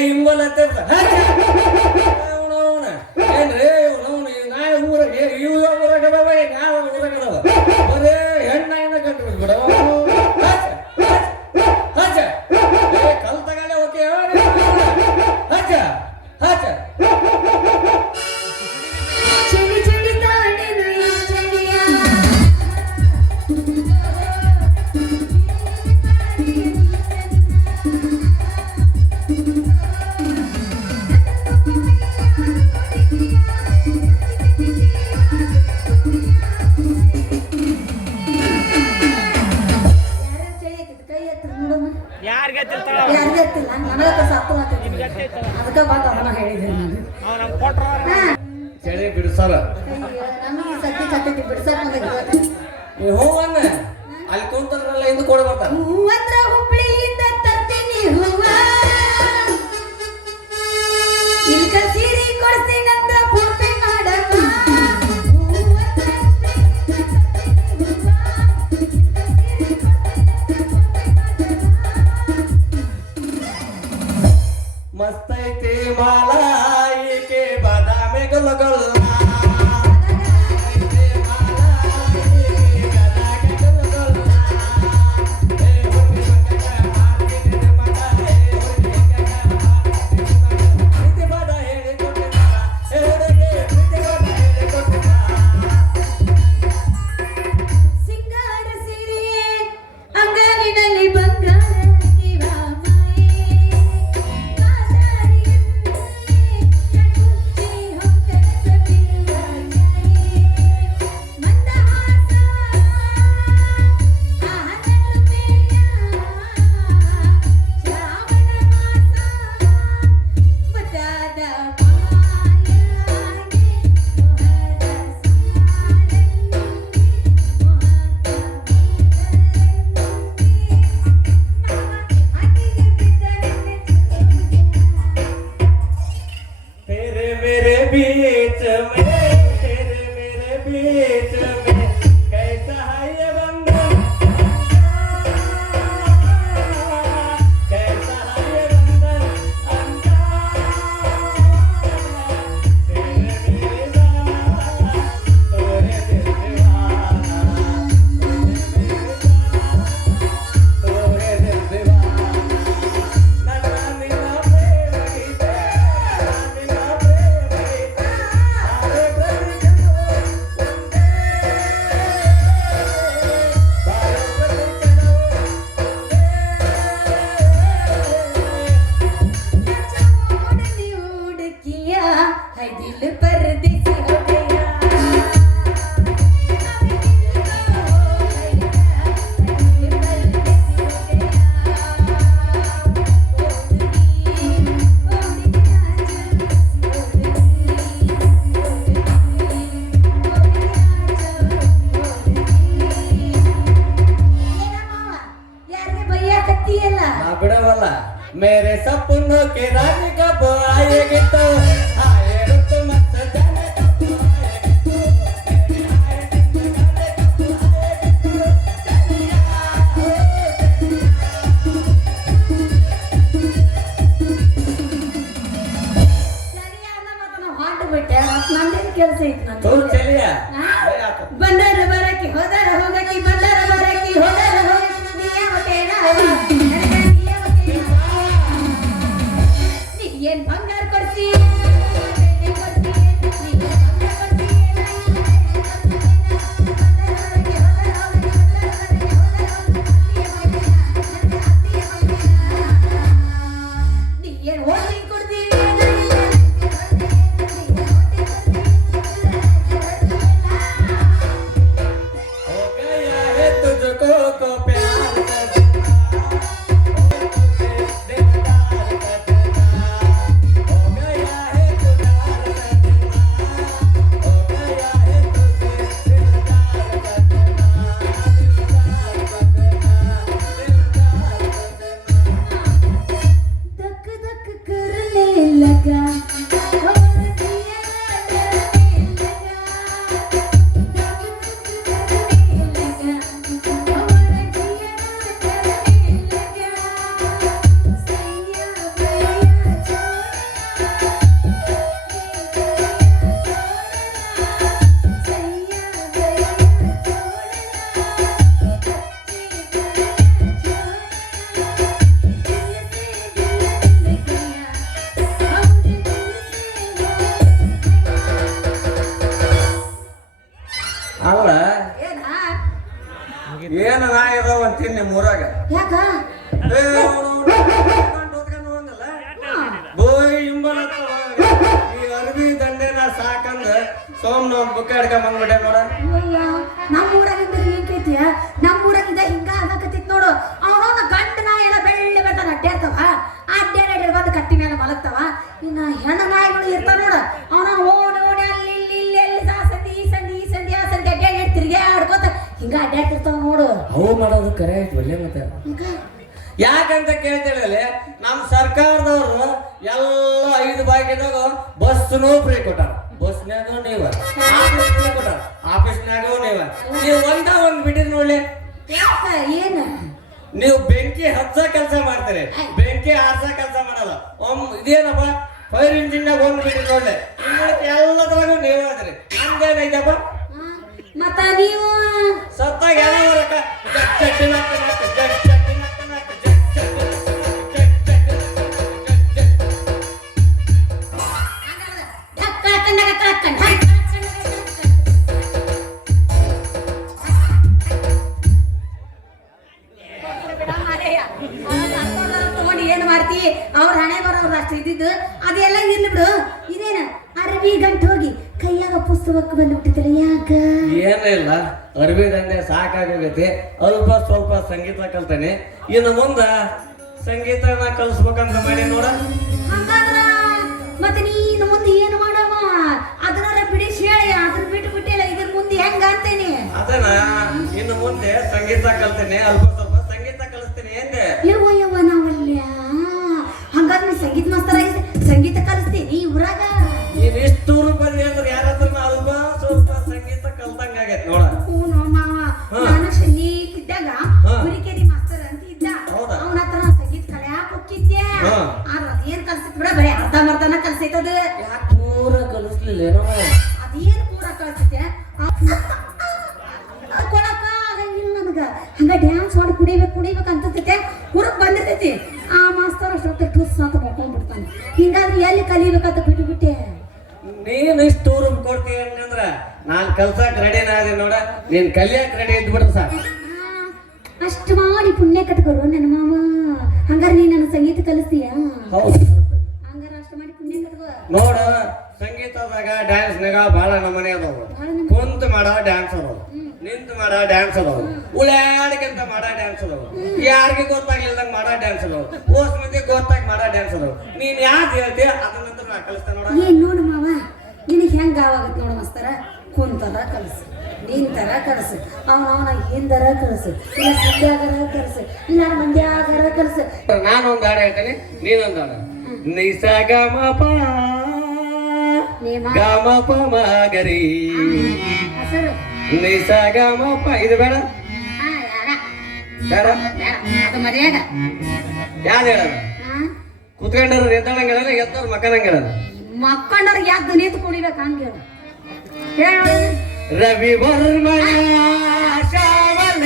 ಹಿಂಗೋಲ ಅಂತ ಏನ್ರಿ ನಾಳೆ ಊರಾಗ ಇವ ಊರಾಗದವ ಯಾವ ಊರಾಗದವ ಬರೇ ಹೆಣ್ಣ ಕಂಡು ಬಿಡವ ಹಚ್ಚ ಕಲ್ ತಗಲೆ ಓಕೆ ಹಚ್ಚ ಹಚ್ಚ ಚಳಿ ಚಳಿ ತಾಳೆನು ಈ ಚಳಿಯ ಯಾರಿಗೆ ಯಾರಿಗೆತ್ತಿಲ್ಲ ನನಗೆ ಸಾಕು ಅದಕ್ಕೆ ಬಂದು ಅದನ್ನ ಹೇಳಿದೆ ನಾನು ಚಳಿ ಬಿಡಿಸಾರ ನಮಗೆ ಸದ್ಯ ಕತ್ತೈತಿ ಬಿಡ್ಸಕ್ ನನಗೆ ನೀವು ಹೋಗಣ್ಣ ಅಲ್ಲಿ ಕುಂತಾರಲ್ಲ ಇಂದು ಕೊಡ ಬರ್ತಾರ ಹೂವಂದ್ರ ಹುಬ್ಳಿಯಿಂದ ತರ್ತೀನಿ ಹೂವ ಇಲ್ಕ ಸೀರೆ ಕೊಡ್ತೀನಂದ್ರ ಪೂರ್ತಿ ಮಾಡಮ್ಮ ಮಸ್ತೈತಿ ಮಾಲಾ ಈಕೆ ಬಾದಾಮಿ ಗಲಗಲ್ಲ ಸಿಂಗಾರ ಸೀರೆಯೇ ಅಂಗಲಿನಲ್ಲಿ ಬಂಗಾರ ದಿವ ಮಾಯೆ ಕಾದಾರಿಯಲ್ಲಿ ಕಣ್ಮುಚ್ಚಿ ಹೊಕ್ಕರಸವಿರುವ ನ್ಯಾಯೆ ಮಂದಹಾಸ ಆಹನಲು ಪ್ರಿಯ ಶ್ರಾವಣ ಮಾಸ ಮುದ್ದಾದ ಮಾಯಾಗಿ ಮೊಹದ तेरे मेरे बीच में तेरे मेरे बीच में कैसा है ये बंधन कैसा है ये बंधन तेरे मेरे जाना तोरे दिल दीवाना तोरे दिल दीवाना नन्ना निन्ना प्रेम गीते निन्ना प्रेम गीते आरे प्रति चलो बायो प्रति चलो मोड़नी उड़ किया है दिल परदेसी हो गया दिल परदेसी हो गया ಯಾರಿಗೆ ಬೈಯಾಕತ್ತೀಯಲ್ಲ ना बिड़वಲ್ಲ मेरे सपनों के रानी कब आएगी तो आए रुत मत जाने कब आएगी तो मेरे आए दिन जाने कब आएगी तो चलिया ಸರಿ ಅಣ್ಣ ಮತ್ತ ನಾವು ಹೊಂಟು ಬಿಟ್ಟೆ ಮತ್ತ ನಂದೇನು ಕೆಲಸ ಐತಿ तो ನಂದು चलिया ಬಂಡಾರ ಬರಕಿ ಹೋದಾರ ಹೋಗಕಿ ಬಂಡಾರ ಬರಕಿ ಹೋದಾರ ಹೋಗಕಿ ನಿಯಮ ಕೇಳ ನನಗ ನಿಯಮ ಕೇಳ ನೀ ಏನ್ ಬಂಗಾರ ಕೊಡ್ಸಿ ಅಲ್ಲ ಏನ ಏನು ನಾ ಇದಾವ ಅಂತೀನಿ ನಿಮ್ಮ ಊರಾಗ ಯಾಕ ಬೋಯ್ ಹಿಂಬಲತ್ತವ ಈ ಅರ್ಬಿ ದಂಡೆನ ಸಾಕಂದ ಸೋಮ್ನ ಒಂದ್ ಬುಕ್ಕ ಹಿಡ್ಕೊಂಡ್ ಬಂದ್ಬಿಟ್ಟೆ ನೋಡ ನಮ್ಮ ಊರಾಗಿಂದ ಏನ್ಕೈತಿಯ ನಮ್ಮ ಊರಾಗಿಂದ ಹಿಂಗ ಆಗಕತ್ತಿತ್ ನೋಡು ಅವನವನ ಗಂಡ ನಾಯಿ ಎಲ್ಲ ಬೆಳ್ಳಿ ಬೆಟ್ಟನ ಅಡ್ಡಾಡ್ತಾವ ಅಡ್ಡಾಡಿ ಬಂದು ಕಟ್ಟಿ ಮೇಲೆ ಮಲಗ್ತಾವ ಇನ್ನ ಹೆಣ್ಣು ನಾಯಿಗಳು ಇರ್ತಾವ ನೋಡು ಅವನ ಓಡಿ ಓಡಿ ಅಲ್ಲಿ ಇಲ್ಲಿ ಎಲ್ಲಿ ಆ ಸಂದಿ ಈ ಸಂದಿ ಈ ಸಂದಿ ಆ ಸಂದಿ ಅಡ್ಡಾಡಿ ತಿರ್ಗಿ ಆಡ್ಕೋತ ಹಿಂಗ ಅಡ್ಡಾಡ್ತಿರ್ತಾವ ನೋಡು ಅವು ಮಾಡೋದು ಕರೆ ಆಯ್ತು ಒಳ್ಳೆ ಮತ್ತೆ ಯಾಕಂತ ಕೇಳ್ತಿರಲಿ ನಮ್ಮ ಸರ್ಕಾರದವ್ರು ಎಲ್ಲ 5 ಭಾಗ್ಯದಾಗ ಬಸ್ನೂ ಫ್ರೀ ಕೊಟ್ಟಾರ ಬಸ್ನಾಗ ನೀವ ಆಫೀಸ್ನಾಗ ಕೊಟ್ಟಾರ ಆಫೀಸ್ನಾಗ ನೀವು ಒಂದ್ ಬಿಟ್ಟಿದ್ ನೋಡ್ಲಿ ಏನು ನೀವು ಬೆಂಕಿ ಹಚ್ಚ ಕೆಲಸ ಮಾಡ್ತೀರಿ ಬೆಂಕಿ ಹಾರ್ಸ ಕೆಲಸ ಮಾಡಲ್ಲ ಇದೇನಪ್ಪ ಫೈರ್ ಇಂಜಿನ್ಯಾಗ ಒಂದ್ ಬಿಟ್ಟಿದ್ ನೋಡ್ಲಿ ಎಲ್ಲದ್ರಾಗೂ ನೀವು ಅದ್ರಿ ನಮ್ದೇನೈತಪ್ಪ ಮತ್ತ ನೀವು ಸತ್ತಾಗ ಎಲ್ಲ ತಗೊಂಡು ಏನ್ ಮಾಡ್ತಿ ಅವ್ರ ಹಣೆ ಬರೋರು ಅಷ್ಟು ಇದ್ದಿದ್ದು ಅದೆಲ್ಲ ಇರ್ಲಿ ಬಿಡು ಇದೇನ ಅರವಿ ಗಂಟು ಹೋಗಿ ಕೈಯಾಗ ಪುಸ್ತಕಕ್ಕೆ ಬಂದ್ಬಿಟ್ಟಿದ್ರೆ ಯಾಕ ಏನಿಲ್ಲ ಅರವಿ ದಂಡೆ ಸಾಕಾಗೈತಿ ಅಲ್ಪ ಸ್ವಲ್ಪ ಸಂಗೀತ ಕಲ್ತಾನೆ ಇನ್ನು ಮುಂದ ಸಂಗೀತನ ಕಲಿಸ್ಬೇಕಂತ ಮಾಡಿ ನೋಡ ಹಂಗಾದ್ರ ಮತ್ತೆ ನೀನು ಮುಂದೆ ಏನು ಮಾಡವ ಅದನ್ನ ಬಿಡಿಸಿ ಹೇಳಿ ಅದನ್ನ ಬಿಟ್ಟು ಬಿಟ್ಟಿಲ್ಲ ಇದ್ರ ಮುಂದೆ ಹೆಂಗ ಅಂತೇನಿ ಅದನ್ನ ಇನ್ನು ಮುಂದೆ ಸಂಗೀತ ಕಲ್ತೇನೆ ಅಲ್ಪ ಸ್ವಲ್ಪ ಸಂಗೀತ ಕಲಿಸ್ತೀನಿ ಎಂದೆ ಯವ್ವ ನಾವಲ್ಯ ಹಂಗಾದ್ರೆ ನೀ ಸಂಗೀತ ಮಾಸ್ತರ್ ಆಗಿ ಸಂಗೀತ ಕಲಿಸ್ತೀನಿ ಊರಾಗ ನೀನ್ ಇಷ್ಟು ರೂಪಾಯಿ ಅಂದ್ರೆ ಯಾರಾದ್ರೂ ಅಲ್ಪ ಸ್ವಲ್ಪ ಸಂಗೀತ ಕಲ್ತಂಗ ಆಗೈತಿ ನೋಡ ಹ್ಞೂ ಮಾವ ನಾನು ಸಣ್ಣಕ್ಕಿದ್ದಾಗ ಗುರಿಕೇರಿ ಮಾಸ್ತರ್ ಅಂತ ಇದ್ದ ಅವನ ಹತ್ರ ಸಂಗೀತ ಕಲಿಯಾಕ ಹೋಗಿದ್ದೆ ಆದ್ರೆ ಅದೇನ್ ಕಲ್ಸಿತ್ ಬಿಡ ಬರೀ ಅರ್ಧಂಬರ್ಧನ ಕಲ್ಸೈತದ ಯಾಕೆ ಪೂರ ಕಲಿಸ್ಲಿಲ್ಲ ಅದೇನು ಪೂರ ಕಲ್ಸೈತೆ ಕೊಡಕ ಆಗಂಗಿಲ್ಲ ನನಗ ಹಂಗ ಡ್ಯಾನ್ಸ್ ಮಾಡಿ ಕುಡಿಬೇಕು ಅಂತೈತೆ ಊರಕ್ ಬಂದಿರ್ತೈತಿ ಆ ಮಾಸ್ತರ್ ಅಷ್ಟೊತ್ತ ಟುಸ್ ಅಂತ ಮಕ್ಕೊಂಡ್ಬಿಡ್ತಾನೆ ಹಿಂಗಾದ್ರೆ ಎಲ್ಲಿ ಕಲಿಬೇಕಂತ ಬಿಟ್ಟುಬಿಟ್ಟೆ ನೀನ್ ಇಷ್ಟು ರೂಮ್ ಕೊಡ್ತೀವಿ ಅಂತಂದ್ರ ನಾನ್ ಕಲ್ಸಕ್ ರೆಡಿನ ಅದೇ ನೋಡ ನೀನ್ ಕಲಿಯಕ್ ರೆಡಿ ಇದ್ಬಿಡ್ತ ಸಾಕು ಅಷ್ಟು ಮಾಡಿ ಪುಣ್ಯ ಕಟ್ಕೊರು ನನ್ನ ಮಾವ ಹಂಗಾರ ನೀ ನನ್ನ ಸಂಗೀತ ಕಲಿಸ್ತೀಯ ಹೌದು ಹಂಗಾರ ಅಷ್ಟು ಮಾಡಿ ಪುಣ್ಯ ಕಟ್ಕೋ ನೋಡ ಸಂಗೀತದಾಗ ಡ್ಯಾನ್ಸ್ನಾಗ ಬಹಳ ನಮನೆ ಅದಾವ ಕುಂತ ಮಾಡೋ ಡ್ಯಾನ್ಸ್ ಅದಾವ ನಿಂತು ಮಾಡೋ ಡ್ಯಾನ್ಸ್ ಅದಾವ ಉಳ್ಯಾಡ್ಕಂತ ಮಾಡೋ ಡ್ಯಾನ್ಸ್ ಅದಾವ ಯಾರಿಗೆ ಗೊತ್ತಾಗ್ಲಿಲ್ದಂಗ ಮಾಡೋ ಡ್ಯಾನ್ಸ್ ಅದಾವ ಓಸ್ ಮಂದಿ ಗೊತ್ತಾಗಿ ಮಾಡೋ ಡ್ಯಾನ್ಸ್ ಅದಾವ ನೀನ್ ಯಾವ್ದು ಹೇಳ್ತೀಯ ಅದನ್ನಂತರ ನಾ ಕಲಿಸ್ತಾ ನೋಡ ಏನ್ ನೋಡು ಮಾವ ನಿನಗೆ ಹೆಂಗ ಆವಾಗತ್ ನೋಡು ಮಸ್ತರ ಕುಂತರ ಕಲಸು ನಿಂತರ ಕಲಸು ಅವನವನ ಹಿಂದರ ಕಲಸು ಇಲ್ಲ ಸಿದ್ಧಾಗರ ಕಲಸು ಇಲ್ಲ ಮಂದ್ಯಾಗರ ಕಲಸು ನಾನು ಒಂದ್ ಹಾಡು ಹೇಳ್ತೇನೆ ನೀನೊಂದು ಹಾಡು ನಿಸ ಗಮ ಪ ಗಮ ಪ ಮಗರಿ ಹೆಸರು ನಿಸ ಗಮ ಪ ಇದು ಬೇಡ ಬೇಡ ಅದು ಮರ್ಯಾಗ ಯಾವ್ದು ಹೇಳೋದು ಕುತ್ಕೊಂಡವ್ರು ಎದ್ದಳಂಗ ಹೇಳಲ್ಲ ಎದ್ದವ್ರು ಮಕ್ಕಳಂಗ ಹೇಳಲ್ಲ ಮಕ್ಕಂಡವ್ರಿಗೆ ಯಾಕೆ ನಿಂತು ಕುಣಿಬೇಕು ಹಂಗೆ ಹೇಳ ರವಿ ವರ್ಮಯ ಶ್ಯಾಮಲ